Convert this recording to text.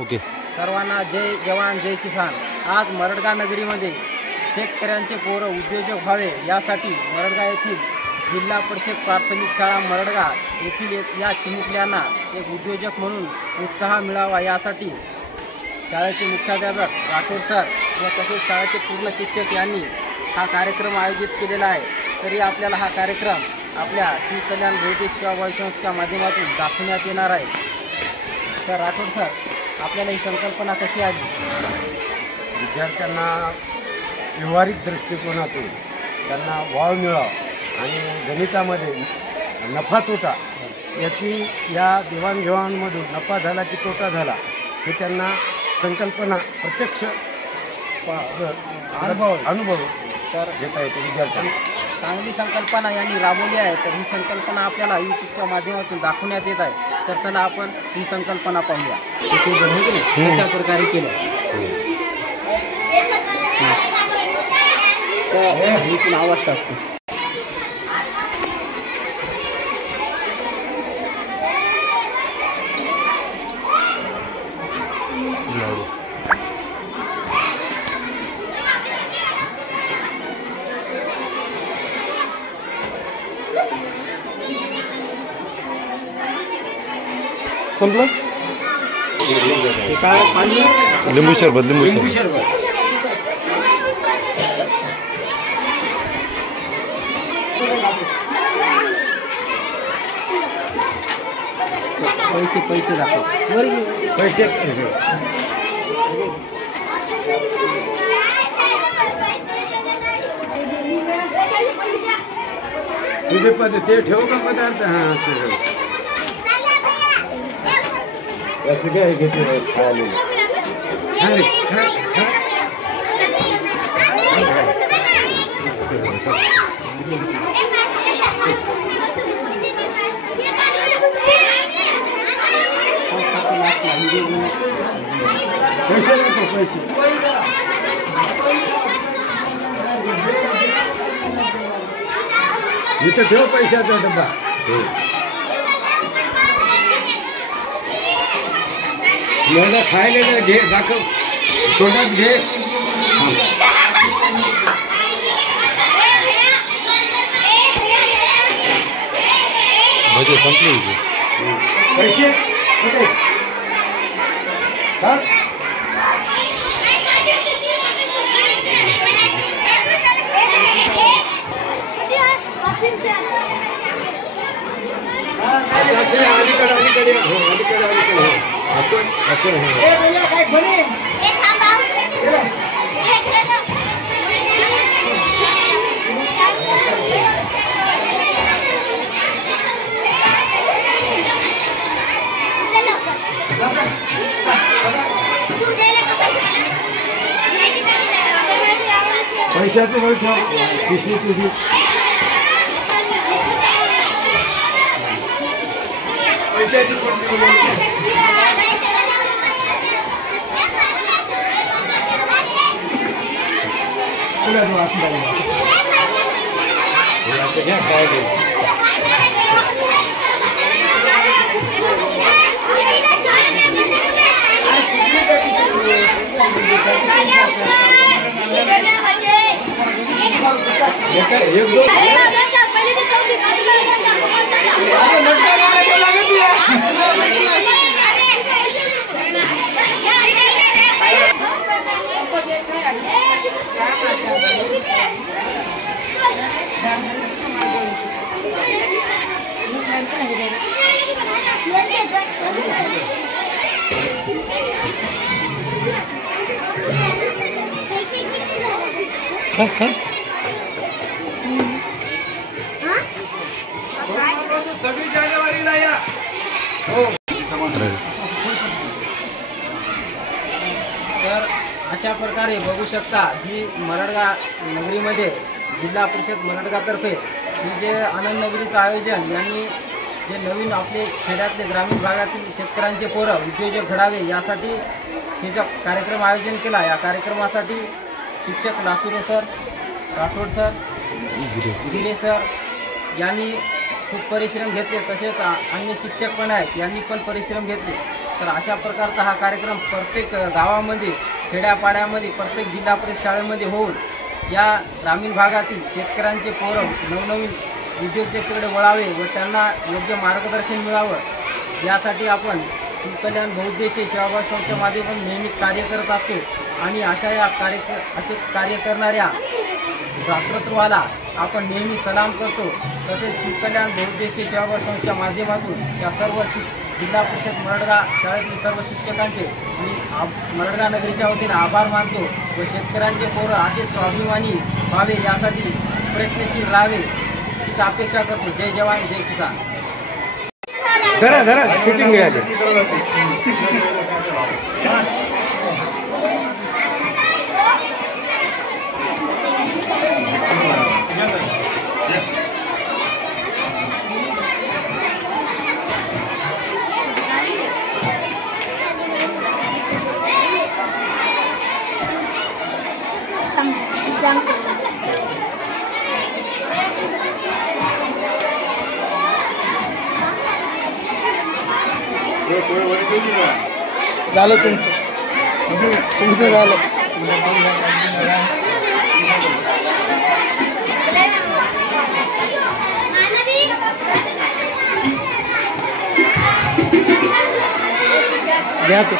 Okay. सर्वांना जय जवान जय किसान. आज मरडगा नगरीमध्ये शेतकऱ्यांचे पोरं उद्योजक व्हावे यासाठी मरडगा येथील जिल्हा परिषद प्राथमिक शाळा मरडगा येथील या चिमुकल्यांना एक उद्योजक म्हणून उत्साह मिळावा यासाठी शाळेचे मुख्याध्यापक राठोड सर व तसेच शाळेचे पूर्ण शिक्षक यांनी हा कार्यक्रम आयोजित केलेला आहे. तरी आपल्याला हा कार्यक्रम आपल्या श्री कल्याण बहुतेक सेवाभावी संस्थेच्या माध्यमातून दाखवण्यात येणार आहे. तर राठोड सर, आपल्याला ही संकल्पना कशी आली? विद्यार्थ्यांना व्यावहारिक दृष्टिकोनातून त्यांना वाव मिळावा आणि गणितामध्ये नफा तोटा याची या देवाणघेवाणमधून नफा झाला की तोटा झाला हे त्यांना संकल्पना प्रत्यक्ष अनुभव तर घेता येते विद्यार्थ्यांना. चांगली संकल्पना यांनी राबवली आहे. तर ही संकल्पना आपल्याला यूट्यूबच्या माध्यमातून दाखवण्यात येत आहे. तर चला आपण ही संकल्पना पाहूया. कशा प्रकारे केलं तर आवाज टाकतो. संपलं. काय पाणी? लिंबू सरबत. लिंबू सरबत. पैसे दाखव. पैसे तुझे ते ठेवू का पदार्थ? हां सर, याचं काय घेते खायला? पैसे नको, पैसे इथं ठेव पैशाचा डब्बा. मला खायला घे, दाखव तोंडात घे. भजे संपले. पैसे अलीकडे अलीकडे अलीकडे अलीकडे असं असं. पैशाचं वेळ ठेव. पिशवी तुझी पैशाची तुला जो असं घ्या काय एक दो सगळी जानेवारीला या. तर अशा प्रकारे बघू शकता ही मरडगा नगरीमध्ये जिल्हा परिषद मरडगातर्फे ही जे आनंद नगरीचं आयोजन यांनी जे नवीन आपले खेड्यातले ग्रामीण भागातील शेतकऱ्यांचे पोरं उद्योजक घडावे यासाठी हे जो कार्यक्रम आयोजन केला. या कार्यक्रमासाठी शिक्षक लासुरे सर, राठोड सर, गिरे सर यांनी खूप परिश्रम घेतले. तसेच अन्य शिक्षक पण आहेत, यांनी पण परिश्रम घेतले. तर अशा प्रकारचा हा कार्यक्रम प्रत्येक गावामध्ये, खेड्यापाड्यामध्ये, प्रत्येक जिल्हा परिषद शाळेमध्ये होऊन या ग्रामीण भागातील शेतकऱ्यांचे पोरं नवनवीन उद्योजकतेकडे वळावे व त्यांना योग्य मार्गदर्शन मिळावं यासाठी आपण शिवकल्याण बहुउद्देशीय सेवाभावी संस्थेच्या माध्यमातून नेहमीच कार्य करत असतो आणि अशा या असे कार्य करणाऱ्या दातृत्वाला आपण नेहमी सलाम करतो. तसेच शिवकल्याण बहुउद्देशीय सेवाभावी संस्थेच्या माध्यमातून या सर्व जिल्हा परिषद मरडगा शाळेतील सर्व शिक्षकांचे मी मरडगा नगरीच्या वतीने आभार मानतो व शेतकऱ्यांचे पोरं असे स्वाभिमानी व्हावे यासाठी प्रयत्नशील राहावे हीच अपेक्षा करतो. जय जवान जय किसान. धरा धरा शूटिंग घ्या. झालं तुमचं झालं. घ्या तू.